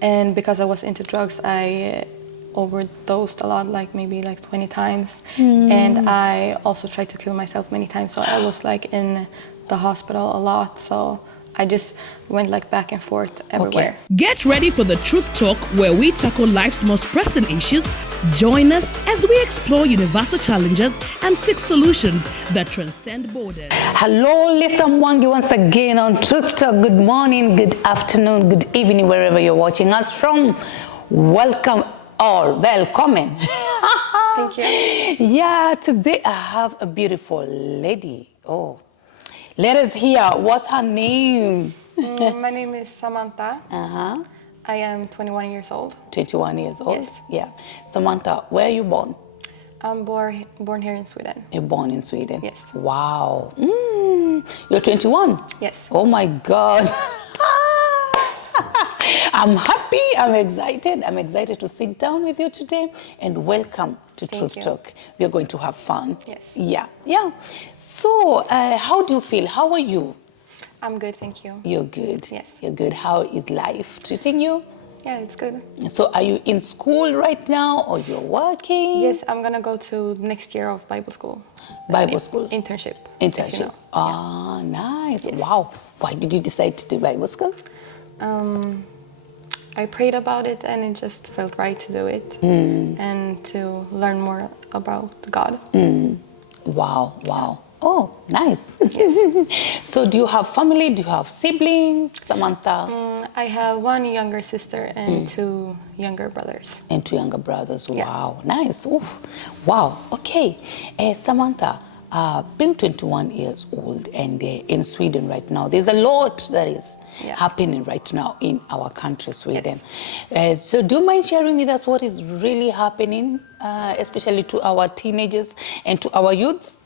And because I was into drugs, I overdosed a lot, like maybe like 20 times. And I also tried to kill myself many times. So I was like in the hospital a lot. So I just went like back and forth everywhere. Get ready for the Truth Talk, where we tackle life's most pressing issues. Join us as we explore universal challenges and seek solutions that transcend borders. Hello, Lisa Mwangi once again on Truth Talk. Good morning, good afternoon, good evening, wherever you're watching us from. Welcome all. Welcome. Thank you. Yeah, today I have a beautiful lady. Oh, let us hear. What's her name? My name is Samantha. Uh-huh. I am 21 years old. 21 years old? Yes. Yeah. Samantha, where are you born? I'm born here in Sweden. You're born in Sweden? Yes. Wow. You're 21? Yes. Oh my God. I'm happy, I'm excited to sit down with you today, and welcome to Truth Talk. We're going to have fun. Yes. Yeah. So, how do you feel? How are you? I'm good, thank you. You're good? Yes. You're good. How is life treating you? Yeah, it's good. So, are you in school right now, or you're working? Yes, I'm gonna go to next year of Bible school. Bible school? Internship. Internship. You know. Ah, nice. Yes. Wow. Why did you decide to do Bible school? I prayed about it and it just felt right to do it and to learn more about God. Wow. Oh, nice. So do you have family? Do you have siblings, Samantha? I have one younger sister and two younger brothers. And two younger brothers. Yeah. Wow, nice. Ooh. Wow, okay. Samantha, being 21 years old and in Sweden right now, there's a lot that is happening right now in our country, Sweden. Yes. So do you mind sharing with us what is really happening, especially to our teenagers and to our youths?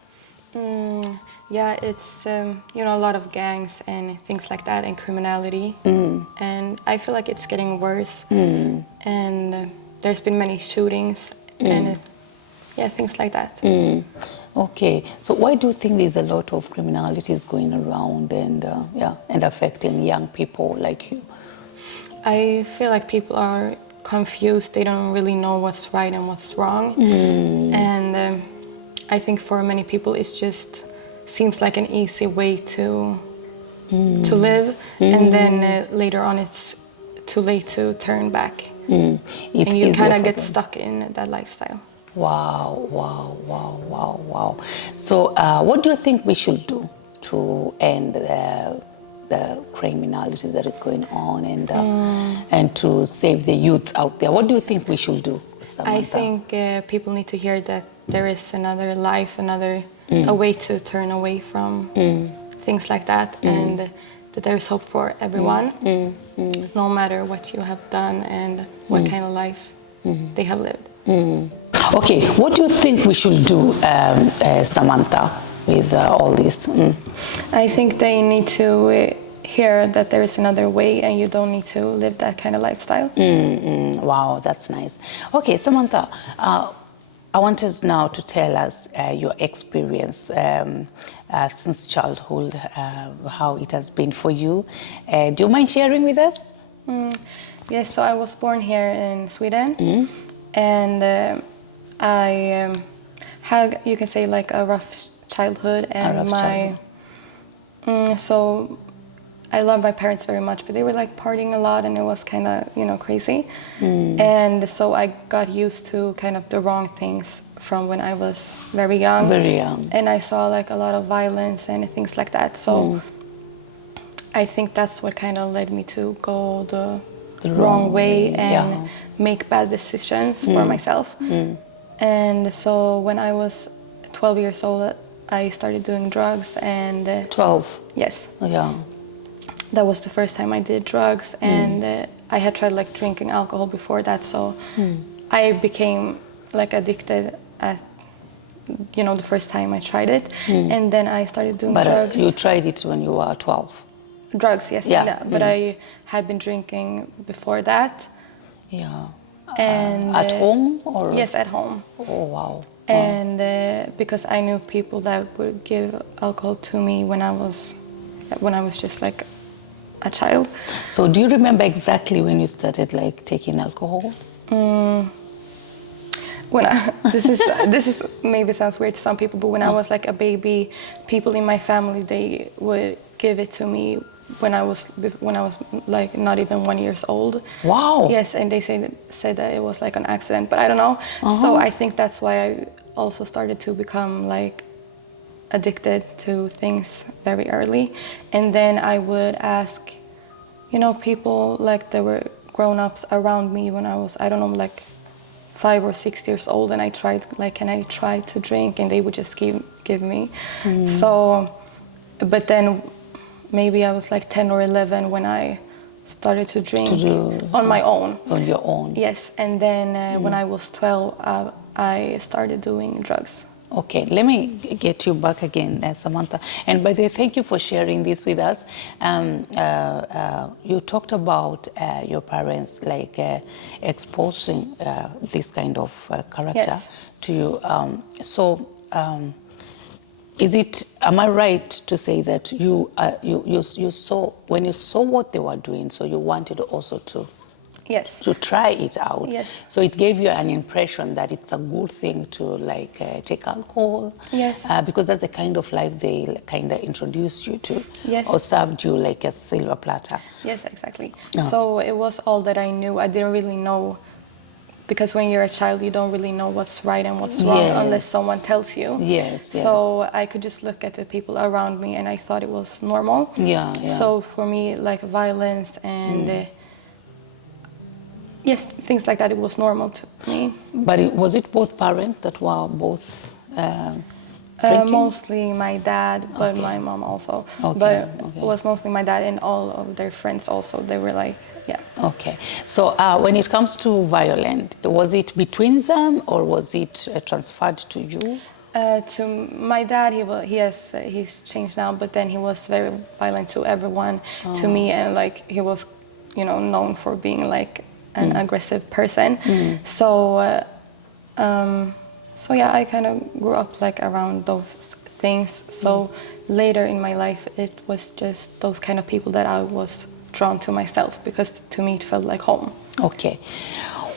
Yeah, it's a lot of gangs and things like that and criminality. And I feel like it's getting worse. And there's been many shootings and things like that. Okay, so why do you think there's a lot of criminalities going around and affecting young people like you? I feel like people are confused. They don't really know what's right and what's wrong. And I think for many people it's just seems like an easy way to live, and then later on it's too late to turn back. And you kind of get stuck in that lifestyle. Wow. So what do you think we should do to end the criminality that is going on and to save the youths out there? What do you think we should do, Samantha? I think people need to hear that there is another life, a way to turn away from things like that, and that there's hope for everyone, no matter what you have done and what kind of life they have lived. Okay, what do you think we should do, Samantha, with all this? I think they need to hear that there is another way and you don't need to live that kind of lifestyle. Wow, that's nice. Okay, Samantha, I want us now to tell us your experience since childhood, how it has been for you. Do you mind sharing with us? Yes, so I was born here in Sweden, and I had, you can say, like a rough childhood, and so I love my parents very much, but they were like partying a lot and it was kind of, crazy. And so I got used to kind of the wrong things from when I was very young. Very young. And I saw like a lot of violence and things like that. So I think that's what kind of led me to go the wrong way and make bad decisions for myself. And so when I was 12 years old, I started doing drugs and... 12? Yes. Yeah. That was the first time I did drugs, and I had tried like drinking alcohol before that, so I became like addicted at the first time I tried it, and then I started doing drugs. But you tried it when you were 12? Drugs, yes, but I had been drinking before that. Yeah. And at home or? Yes, at home. Oh wow. And because I knew people that would give alcohol to me when I was just like a child. So do you remember exactly when you started like taking alcohol? When this is maybe sounds weird to some people, but when I was like a baby, people in my family, they would give it to me when I was like not even 1 year old. Wow. Yes, and they said that it was like an accident, but I don't know. So I think that's why I also started to become like addicted to things very early. And then I would ask, people like there were grown-ups around me when I was, I don't know, like 5 or 6 years old, and I tried, like, can I try to drink? And they would just give me. So, but then maybe I was like 10 or 11 when I started to drink on my own. On your own. Yes, and then when I was 12, I started doing drugs. Okay, let me get you back again, Samantha. And by the way, thank you for sharing this with us. You talked about your parents like exposing this kind of character to you. Am I right to say that you saw, when you saw what they were doing, so you wanted also to try it out? Yes. So it gave you an impression that it's a good thing to like take alcohol. Yes. Because that's the kind of life they kind of introduced you to. Yes. Or served you like a silver platter. Yes, exactly. So it was all that I knew. I didn't really know, because when you're a child, you don't really know what's right and what's wrong unless someone tells you. Yes. So I could just look at the people around me and I thought it was normal. Yeah. So for me, like violence and yes, things like that, it was normal to me. But was it both parents that were both drinking? Mostly my dad, but my mom also. But it was mostly my dad and all of their friends also. They were like, Okay. So when it comes to violence, was it between them or was it transferred to you? To my dad, he's changed now, but then he was very violent to everyone, to me, and like he was, known for being like an aggressive person. So I kind of grew up like around those things. So later in my life, it was just those kind of people that I was drawn to myself, because to me it felt like home. Okay.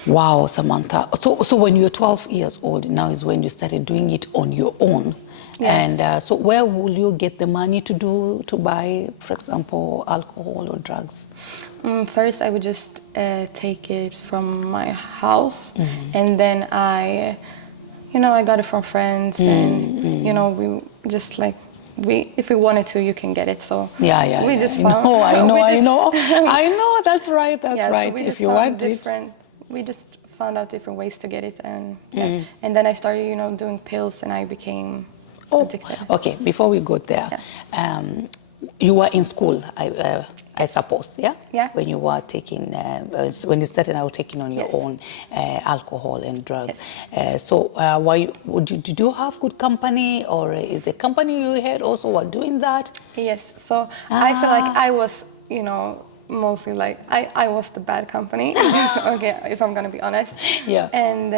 Wow, Samantha. So when you were 12 years old, now is when you started doing it on your own. Yes. And so where will you get the money to buy, for example, alcohol or drugs? First, I would just take it from my house, and then I got it from friends, and we just like, if we wanted to, you can get it. So we just found. I know. That's right. So if you want it, we just found out different ways to get it, and and then I started, doing pills, and I became addicted. Okay. Before we go there, you were in school, I suppose, yeah? Yeah. When you were taking, when you started out taking on your own alcohol and drugs. Yes. Did you have good company, or is the company you had also were doing that? Yes. So I feel like I was, mostly like I was the bad company. Okay, if I'm gonna be honest. Yeah. And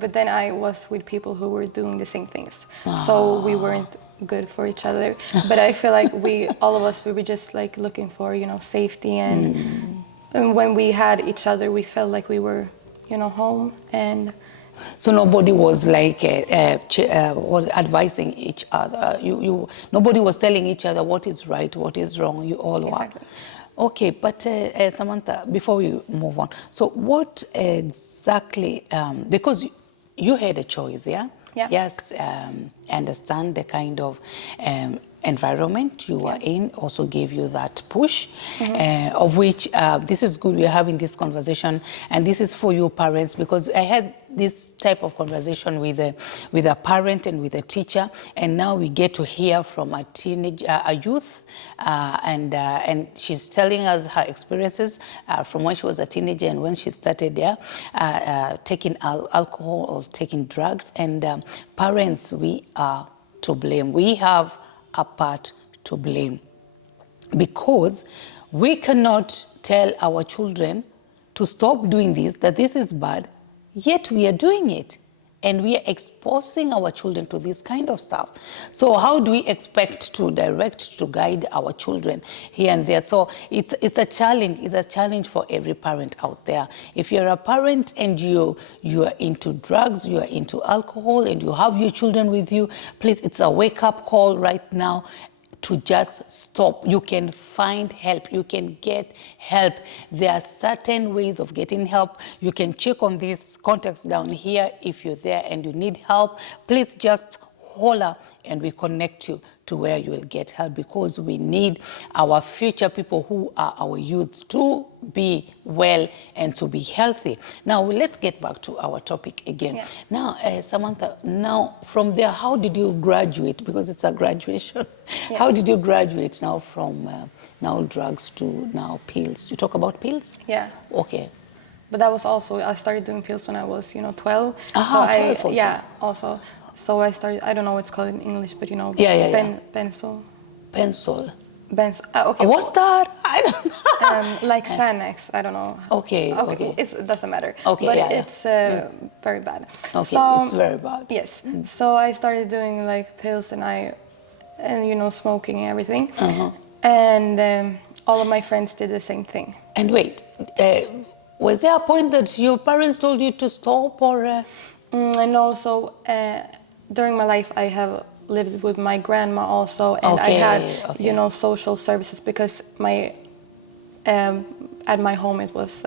but then I was with people who were doing the same things, so we weren't good for each other. But I feel like all of us, we were just like looking for, safety, and when we had each other, we felt like we were, home. And so nobody was like was advising each other. Nobody was telling each other what is right, what is wrong. You all were. Okay, but Samantha, before we move on, so what exactly? Because you had a choice, yeah. Yeah. Yes, understand the kind of environment you were in also gave you that push, of which this is good we're having this conversation, and this is for you parents, because I had this type of conversation with a parent and with a teacher, and now we get to hear from a youth, and she's telling us her experiences from when she was a teenager and when she started taking alcohol or taking drugs. And parents, we are to blame. We have a part to blame, because we cannot tell our children to stop doing this, that this is bad, yet we are doing it. and we are exposing our children to this kind of stuff. So how do we expect to direct, to guide our children here and there? So it's a challenge. It's a challenge for every parent out there. If you're a parent and you are into drugs, you are into alcohol, and you have your children with you, please, it's a wake-up call right now to just stop. You can find help. You can get help. There are certain ways of getting help. You can check on these contacts down here. If you're there and you need help, please just holler and we connect you to where you will get help, because we need our future people who are our youths to be well and to be healthy. Now, let's get back to our topic again. Yeah. Now, Samantha, now from there, how did you graduate? Because it's a graduation. Yes. How did you graduate now from now drugs to now pills? You talk about pills? Yeah. Okay. But that was also, I started doing pills when I was, 12. Aha, so 12 also. Yeah, also. So I started, I don't know what it's called in English, but pencil. Pencil. Okay. What's that? I don't know. Like Xanax, I don't know. Okay. It doesn't matter. Okay, but yeah, it's very bad. Okay, so, it's very bad. Yes. So I started doing like pills and smoking and everything. And all of my friends did the same thing. And wait, was there a point that your parents told you to stop, or? No, so during my life I have lived with my grandma also, and I had social services, because at my home it was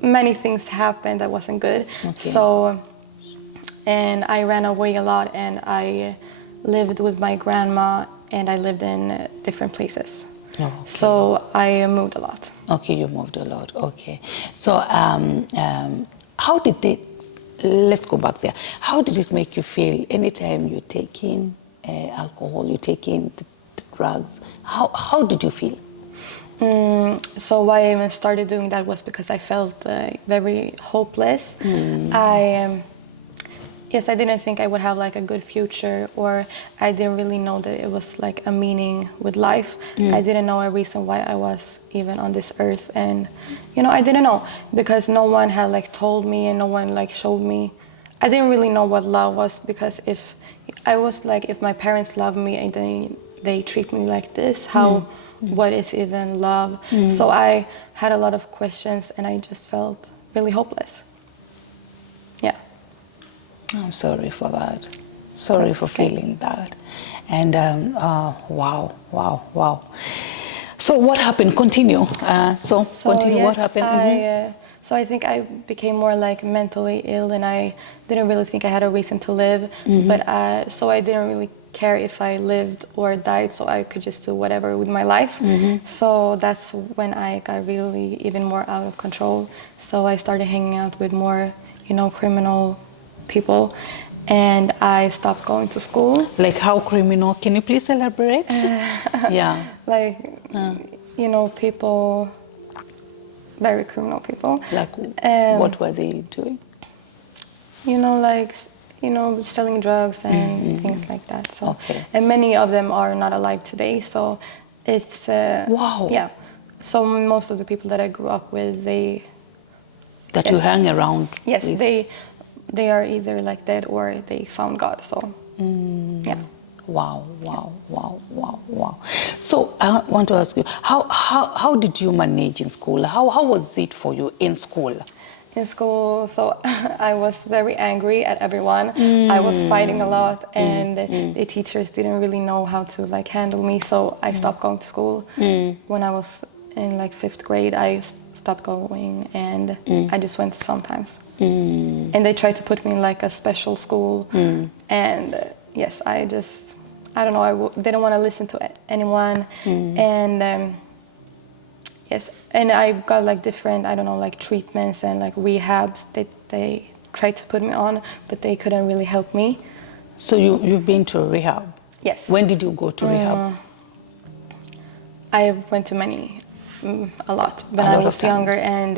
many things happened that wasn't good. So, and I ran away a lot, and I lived with my grandma, and I lived in different places. So I moved a lot. Okay, you moved a lot. Okay. So how did they? Let's go back there. How did it make you feel anytime you take in alcohol, you take in the drugs? How did you feel? So why I even started doing that was because I felt very hopeless. I didn't think I would have like a good future, or I didn't really know that it was like a meaning with life. I didn't know a reason why I was even on this earth, and I didn't know, because no one had like told me and no one like showed me. I didn't really know what love was, because if my parents love me and they treat me like this, what is even love? So I had a lot of questions, and I just felt really hopeless. Yeah. I'm sorry for that. Sorry for feeling that. And wow. So what happened? Continue. Continue. What happened? So I think I became more like mentally ill, and I didn't really think I had a reason to live. But so I didn't really care if I lived or died, so I could just do whatever with my life. So that's when I got really even more out of control. So I started hanging out with more, criminal people, and I stopped going to school. Like how criminal? Can you please elaborate? Yeah. Like, people, very criminal people. Like, what were they doing? Selling drugs and things like that. So, and many of them are not alive today. So, it's wow. Yeah. So most of the people that I grew up with, you hang around. Yes, with. They are either like dead or they found God. So, yeah. Wow. So I want to ask you, how did you manage in school? How was it for you in school? In school, so I was very angry at everyone. I was fighting a lot, and the teachers didn't really know how to like handle me. So I stopped going to school. When I was in like 5th grade, I stopped going, and I just went sometimes. And they tried to put me in like a special school. And yes, I don't know, I didn't want to listen to anyone. And yes, and I got like different, I don't know, like treatments and like rehabs that they tried to put me on, but they couldn't really help me. So you've been to rehab? Yes. When did you go to rehab? I went to a lot when I was younger, and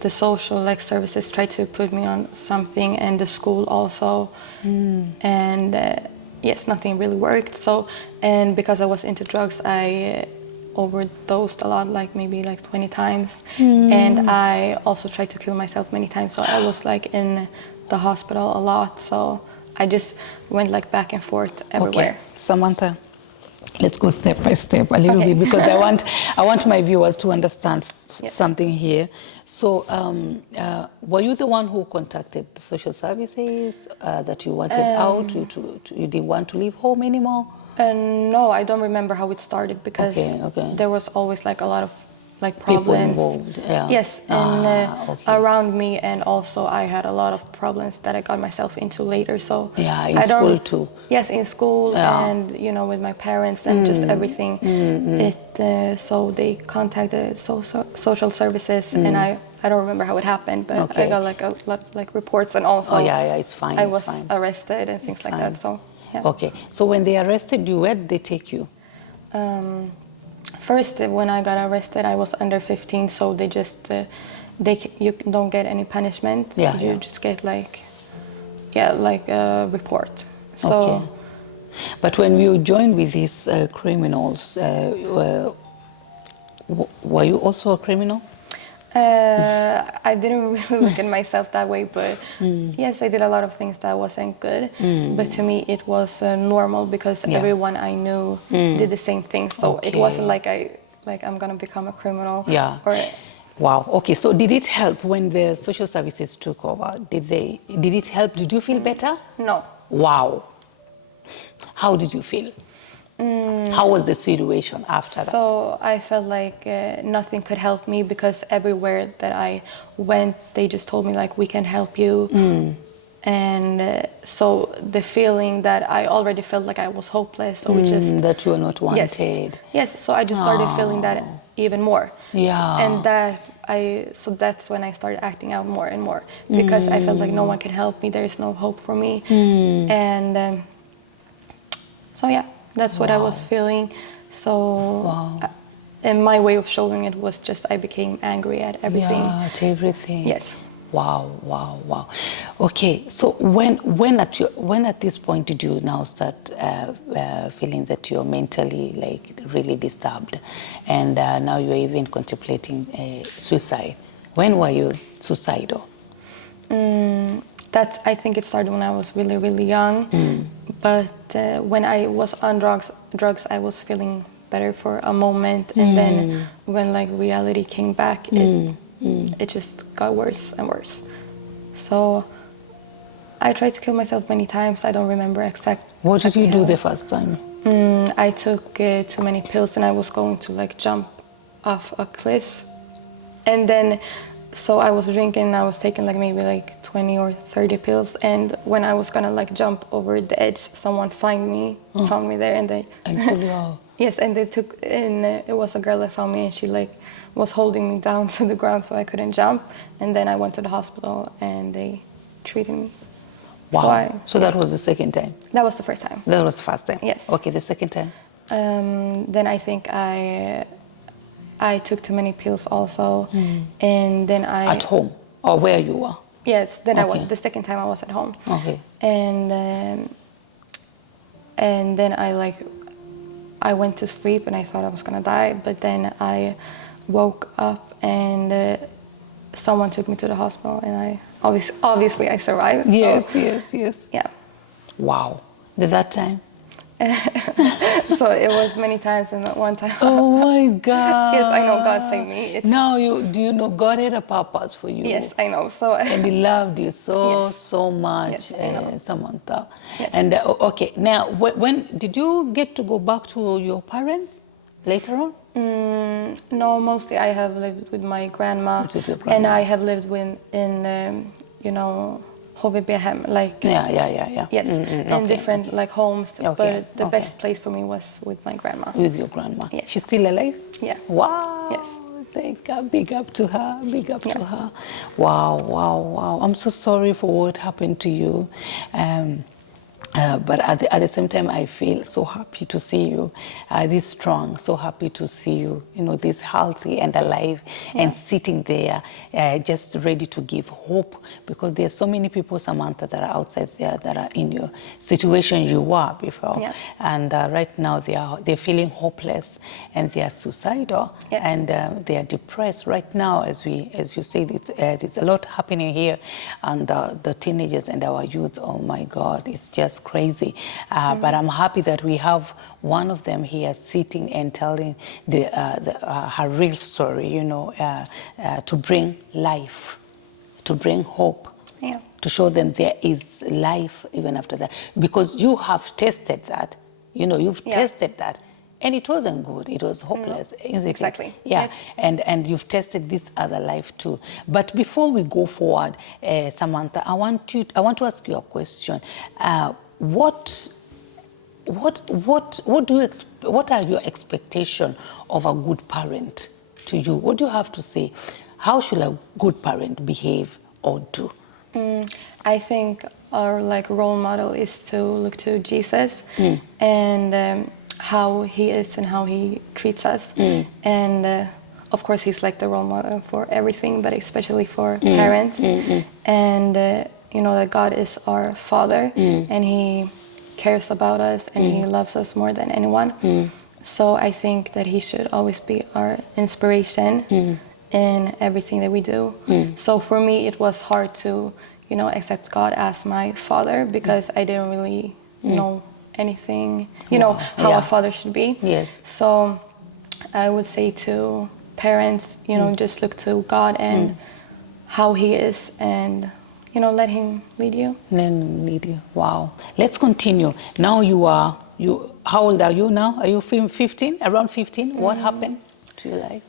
the social like services tried to put me on something, and the school also, and yes, nothing really worked. So, and because I was into drugs, I overdosed a lot, like maybe like 20 times. And I also tried to kill myself many times. So I was like in the hospital a lot. So I just went like back and forth everywhere. Okay, Samantha, let's go step by step a little bit, because I want my viewers to understand something here. So, were you the one who contacted the social services that you wanted out? You didn't want to leave home anymore? No, I don't remember how it started, because there was always like a lot of like problems. People involved, yeah. Yes, and around me, and also I had a lot of problems that I got myself into later. So yeah, in school too. Yes, in school, and you know, with my parents and just everything. So they contacted social services, and I don't remember how it happened, but I got like a lot of like reports, and also it's fine. I was arrested and things like that. So yeah. Okay, so when they arrested you, where did they take you? First, when I got arrested, I was under 15, so they just you don't get any punishment. You just get like a report. So, but when you joined with these criminals, were you also a criminal? I didn't really look at myself that way, but yes, I did a lot of things that wasn't good. But to me, it was normal, because everyone I knew did the same thing. So it wasn't like I'm gonna become a criminal. Yeah. Wow. Okay. So did it help when the social services took over? Did it help? Did you feel better? No. Wow. How did you feel? How was the situation after that? So I felt like nothing could help me, because everywhere that I went, they just told me like, we can help you. And so the feeling that I already felt like I was hopeless, so just that you were not wanted. Yes. So I just started feeling that even more. Yeah. And that's when I started acting out more and more, because I felt like no one can help me. There is no hope for me. And so yeah. That's what I was feeling. So, and my way of showing it was just I became angry at everything. Yeah, at everything. Yes. Wow. Okay, so when at this point did you now start feeling that you're mentally like really disturbed, and now you're even contemplating suicide? When were you suicidal? I think it started when I was really, really young. But when I was on drugs, I was feeling better for a moment, and then when like reality came back, it just got worse and worse. So I tried to kill myself many times. I don't remember exactly. What did you do the first time? I took too many pills, and I was going to like jump off a cliff, and then. So I was drinking, and I was taking like maybe like 20 or 30 pills, and when I was gonna like jump over the edge, someone found me there, and they pulled you out. Yes, and it was a girl that found me, and she like was holding me down to the ground so I couldn't jump, and then I went to the hospital and they treated me. Wow. So that was the second time? That was the first time. That was the first time? Yes. Okay, the second time? Then I think I took too many pills also, and then At home, or where you were? Yes, then the second time I was at home. Okay. And then I went to sleep, and I thought I was gonna die, but then I woke up, and someone took me to the hospital, and I obviously I survived. Yes. Yeah. Wow. Did that time? So it was many times, and one time. Oh my God! Yes, I know God saved me. Now do you know God had a purpose for you? Yes, I know. So and He loved you so much, Samantha. Yes. And okay, now when did you get to go back to your parents later on? No, mostly I have lived with my grandma, and I have lived in HVB-hem, like yes, in different like homes. But the best place for me was with my grandma. With your grandma. Yes. She's still alive? Yeah. Wow. Yes. Thank God. Big up to her. Big up to her. Wow. I'm so sorry for what happened to you. But at the same time, I feel so happy to see you this strong, so happy to see you, this healthy and alive and sitting there just ready to give hope, because there are so many people, Samantha, that are outside there that are in your situation you were before. Yeah. And right now they're feeling hopeless and they are suicidal. Yes. And they are depressed right now. As you said, there's a lot happening here, and the teenagers and our youth, oh my God, it's just crazy. But I'm happy that we have one of them here sitting and telling her real story, to bring life, to bring hope, to show them there is life even after that. Because you have tested that, you've tested that. And it wasn't good. It was hopeless. Isn't Exactly. it? Yeah. Yes. And you've tested this other life too. But before we go forward, Samantha, I want to ask you a question. What are your expectations of a good parent to you? What do you have to say? How should a good parent behave or do? I think our role model is to look to Jesus and how he is and how he treats us. And of course he's the role model for everything, but especially for parents. And that God is our Father and he cares about us and he loves us more than anyone. So I think that he should always be our inspiration in everything that we do. So for me it was hard to accept God as my father, because I didn't really know anything how a father should be. Yes. So I would say to parents, just look to God and how he is, and let him lead you. Let him lead you. Wow. Let's continue. Now how old are you now? Are you 15? Around 15? What happened to your life?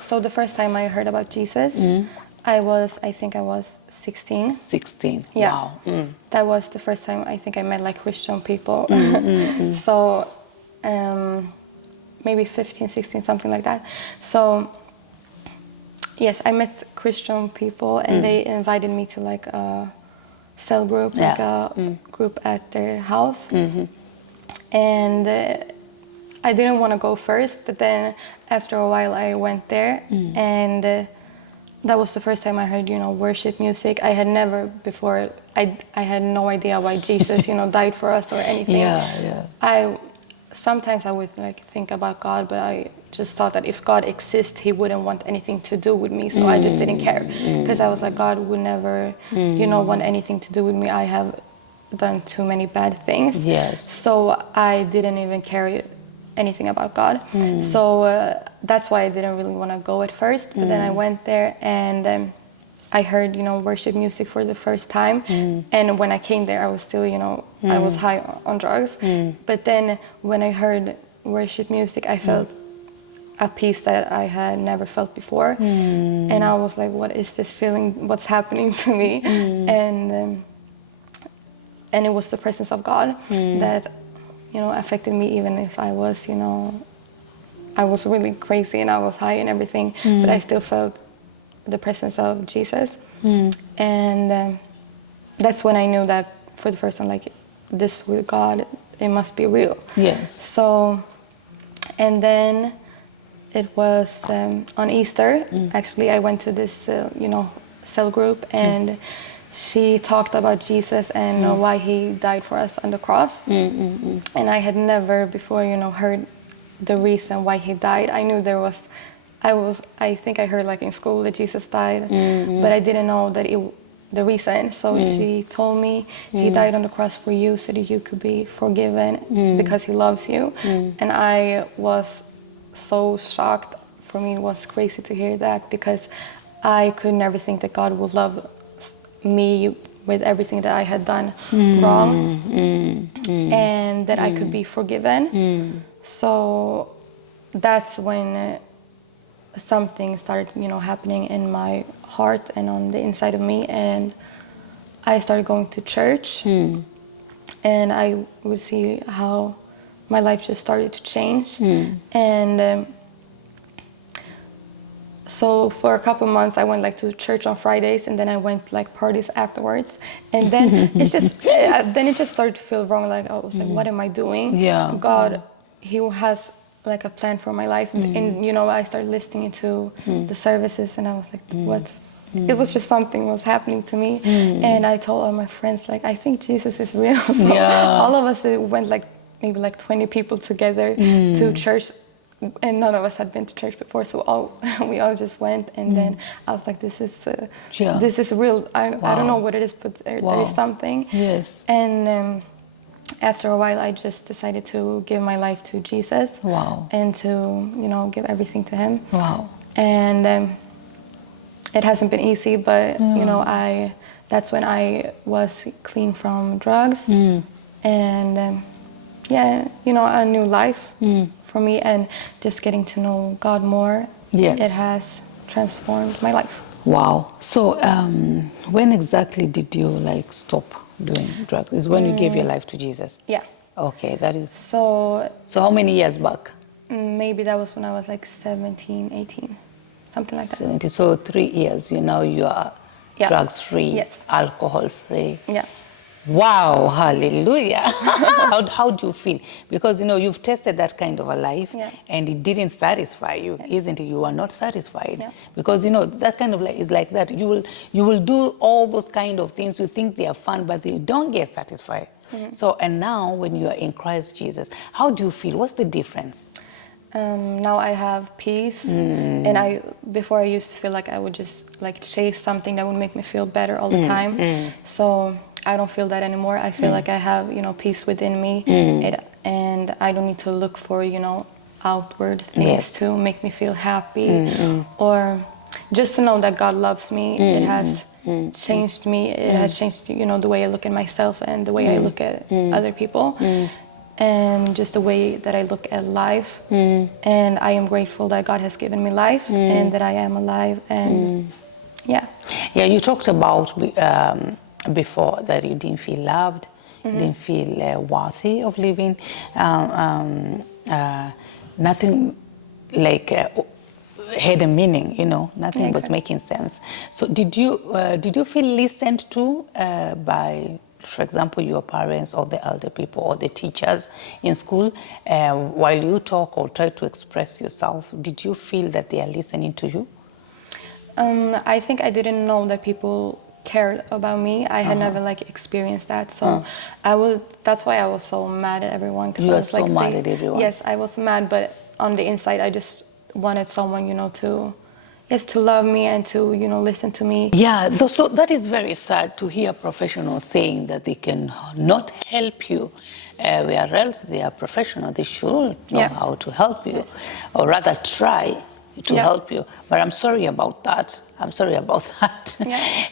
So the first time I heard about Jesus, I think I was 16. 16. Yeah. Wow. That was the first time I think I met Christian people. So maybe 15, 16, something like that. So yes, I met Christian people and they invited me to a cell group, a group at their house. And I didn't want to go first, but then after a while I went there and that was the first time I heard, worship music. I had never before, I had no idea why Jesus, died for us or anything. Sometimes I would think about God, but I just thought that if God exists, he wouldn't want anything to do with me. So I just didn't care, because I was like, God would never, want anything to do with me. I have done too many bad things. Yes. So I didn't even care anything about God. So that's why I didn't really want to go at first. But then I went there and I heard, worship music for the first time. And when I came there, I was still, I was high on drugs. But then when I heard worship music, I felt a peace that I had never felt before. And I was like, what is this feeling? What's happening to me? And it was the presence of God that affected me, even if I was, I was really crazy and I was high and everything, but I still felt the presence of Jesus. And that's when I knew that for the first time, this with God, it must be real. Yes. So, and then it was on Easter, actually, I went to this, cell group, and she talked about Jesus and why he died for us on the cross. And I had never before, heard the reason why he died. I knew I think I heard in school that Jesus died, but I didn't know that the reason. So she told me he died on the cross for you so that you could be forgiven because he loves you. And I was so shocked. For me, it was crazy to hear that, because I could never think that God would love me with everything that I had done wrong, and that I could be forgiven. So that's when something started, happening in my heart and on the inside of me, and I started going to church, and I would see how my life just started to change. And So for a couple months, I went like to church on Fridays, and then I went like parties afterwards. And then it's just, then it just started to feel wrong. Like I was like, what am I doing? Yeah. God, He has like a plan for my life. And you know, I started listening to the services, and I was like, what's? It was just something was happening to me. And I told all my friends, like, I think Jesus is real. So all of us went like maybe like 20 people together to church. And none of us had been to church before, so we all just went. And then I was like, this is real. I don't know what it is, but there is something. Yes. And after a while, I just decided to give my life to Jesus. Wow. And to, you know, give everything to Him. Wow. And it hasn't been easy, but you know, that's when I was clean from drugs. And yeah, you know, a new life for me, and just getting to know God more. Yes. It has transformed my life. Wow. So when exactly did you like stop doing drugs? Is when you gave your life to Jesus? Yeah. Okay, that is. So how many years back? maybe that was when I was like 17, 18, something like that. 70. So 3 years, you know, you are drugs free, Yes. alcohol free. Yeah. Wow, hallelujah. How do you feel? Because, you know, you've tested that kind of a life and it didn't satisfy you, isn't it? You are not satisfied. Yeah. Because, you know, that kind of life is like that. You will do all those kind of things. You think they are fun, but you don't get satisfied. So, and now when you are in Christ Jesus, how do you feel? What's the difference? Now I have peace, and before I used to feel like I would just like chase something that would make me feel better all the time. So I don't feel that anymore. I feel like I have, you know, peace within me, and I don't need to look for, you know, outward things to make me feel happy, or just to know that God loves me. It has changed me. It has changed, you know, the way I look at myself and the way I look at other people. And just the way that I look at life. And I am grateful that God has given me life and that I am alive. And yeah, you talked about before that you didn't feel loved, didn't feel worthy of living. Nothing like had a meaning, you know, nothing was making sense. So did you feel listened to by, for example, your parents or the elder people or the teachers in school while you talk or try to express yourself? Did you feel that they are listening to you? I think I didn't know that people cared about me. I had never like experienced that, so that's why I was so mad at everyone. You were so mad at everyone? Yes, I was mad, but on the inside I just wanted someone, you know, to love me and to, you know, listen to me. Yeah, so that is very sad to hear professionals saying that they can not help you, whereas they are professional. They should know how to help you, or rather try to help you. But I'm sorry about that. I'm sorry about that.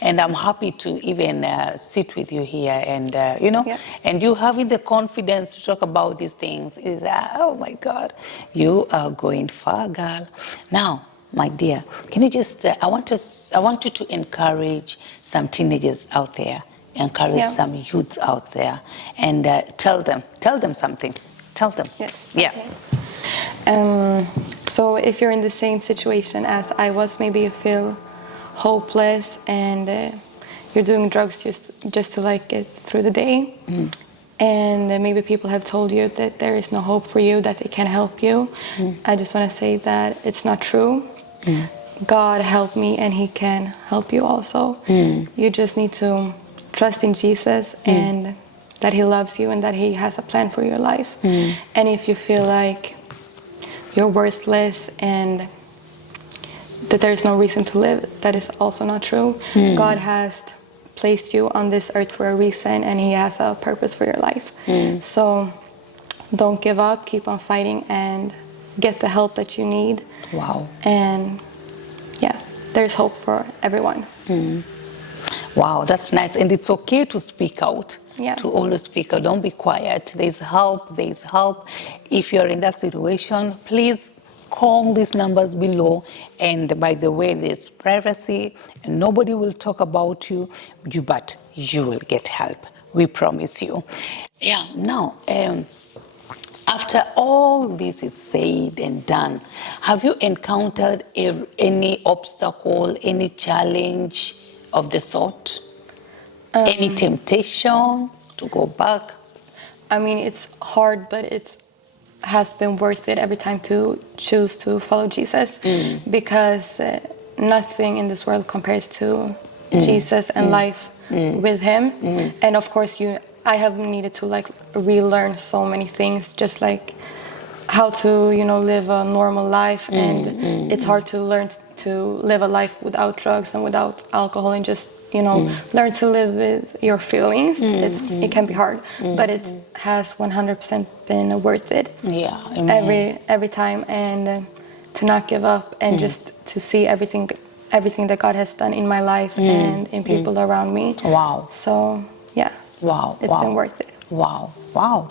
And I'm happy to even sit with you here and, you know, and you having the confidence to talk about these things is, oh my God, you are going far, girl. Now, my dear, can you just, I want you to encourage some teenagers out there, encourage some youths out there, and tell them something. Tell them. Yes. Yeah. Okay. So if you're in the same situation as I was, maybe you feel hopeless and you're doing drugs just to like get through the day. And maybe people have told you that there is no hope for you, that they can't help you. I just want to say that it's not true. God helped me and He can help you also. You just need to trust in Jesus and that He loves you and that He has a plan for your life. And if you feel like you're worthless and that there's no reason to live, that is also not true. God has placed you on this earth for a reason and He has a purpose for your life. So don't give up, keep on fighting and get the help that you need. Wow. And yeah, there's hope for everyone. Wow, that's nice. And it's okay to speak out. To always speak out. Don't be quiet. There's help. There's help. If you're in that situation, please call these numbers below. And by the way, there's privacy and nobody will talk about you, but you will get help. We promise you. Yeah, now, After all this is said and done, have you encountered any obstacle, any challenge of the sort? Any temptation to go back? I mean, it's hard, but it has been worth it every time to choose to follow Jesus, because nothing in this world compares to Jesus and life with him. And of course, I have needed to like relearn so many things, just like how to, live a normal life. And it's hard to learn to live a life without drugs and without alcohol, and just, learn to live with your feelings. It can be hard, but it has 100% been worth it. Yeah, amen. Every time, and to not give up, and just to see everything that God has done in my life and in people around me. Wow. So, yeah. Wow. It's been worth it. Wow.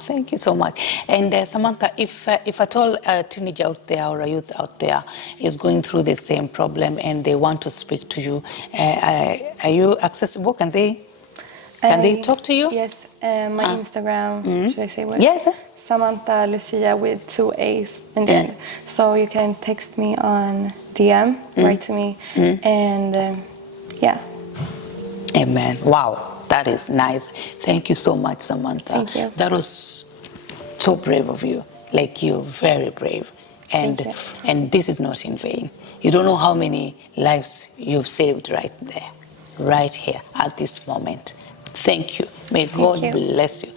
Thank you so much. And Samantha, if at all a teenager out there or a youth out there is going through the same problem and they want to speak to you, are you accessible? Can they talk to you? Yes. My Instagram, should I say what? Yes. Samantha Lucia with 2 A's in the end. So you can text me on DM, write to me, and yeah. Amen. Wow. That is nice. Thank you so much, Samantha. Thank you. That was so brave of you. Like, you're very brave. And this is not in vain. You don't know how many lives you've saved right there, right here at this moment. Thank you. May God bless you.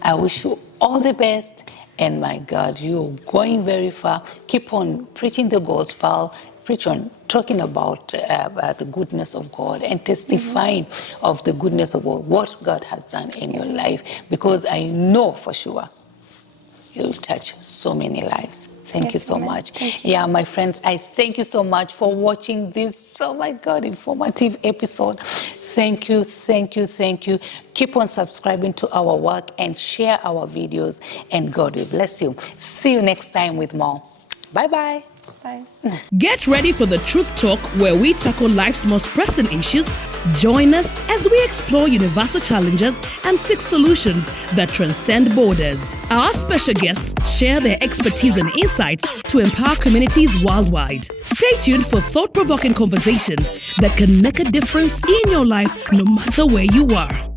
I wish you all the best. And my God, you're going very far. Keep on preaching the gospel. Preach on talking about the goodness of God and testifying of the goodness of God, what God has done in your life, because I know for sure you'll touch so many lives. Thank you so much. Yeah, my friends, I thank you so much for watching this, oh my God, informative episode. Thank you. Keep on subscribing to our work and share our videos, and God will bless you. See you next time with more. Bye-bye. Bye. Get ready for the Truth Talk, where we tackle life's most pressing issues. Join us as we explore universal challenges and seek solutions that transcend borders. Our special guests share their expertise and insights to empower communities worldwide. Stay tuned for thought-provoking conversations that can make a difference in your life, no matter where you are.